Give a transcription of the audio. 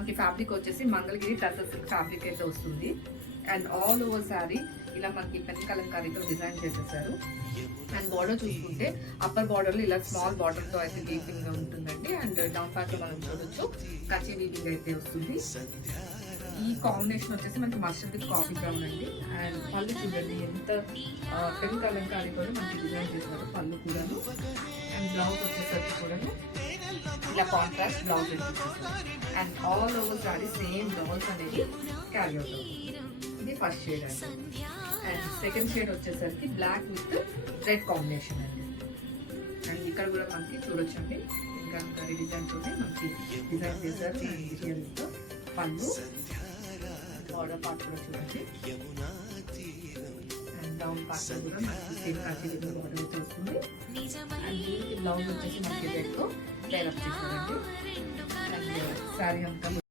మనకి ఫ్యాబ్రిక్ వచ్చేసి Mangalagiri tussar silk fabric అయితే వస్తుంది. అండ్ ఆల్ ఓవర్ శారీ ఇలా మనకి పెన్ కలంకారీతో డిజైన్ చేసేసారు. అండ్ బార్డర్ చూసుకుంటే అప్పర్ బార్డర్లో ఇలా స్మాల్ బార్డర్తో అయితే వీవింగ్ ఉంటుందండి. అండ్ డౌన్ పార్ట్ లో మనం చూడొచ్చు కచ్చి వీవింగ్ అయితే వస్తుంది. ఈ కాంబినేషన్ వచ్చేసి మనకి మస్టర్డ్ విత్ కాఫీ బ్రౌన్ అండి. అండ్ పళ్ళు చూడండి ఎంత పెన్ కలంకారీతో మనకి డిజైన్ చేశారు పళ్ళు కూడాను. అండ్ బ్లౌజ్ వచ్చేసరికి కూడాను ఇలా contrast blouse and all over sorry same dolls అనేది క్యారీ అవుట్ అవుతుంది. ఇది ఫస్ట్ షేడ్ అండి. అండ్ సెకండ్ షేడ్ వచ్చేసరికి బ్లాక్ విత్ రెడ్ కాంబినేషన్ అండి. అండ్ ఇక్కడ కూడా మనకి చూడొచ్చండి ఇంకా డిజైన్ తోటి మనకి డిజైన్ చేశారు. మెటీరియల్తో పళ్ళు బార్డర్ పార్ట్ కూడా చూడండి. అండ్ డౌన్ పార్ట్ కూడా మనకి సేమ్ కంటిన్యూ బార్డర్ అయితే వస్తుంది. అండ్ దీనికి బ్లౌజ్ వచ్చేసి మనకి రెడ్తో డెవలప్ చేశారండి. అండ్ శారీ అంతా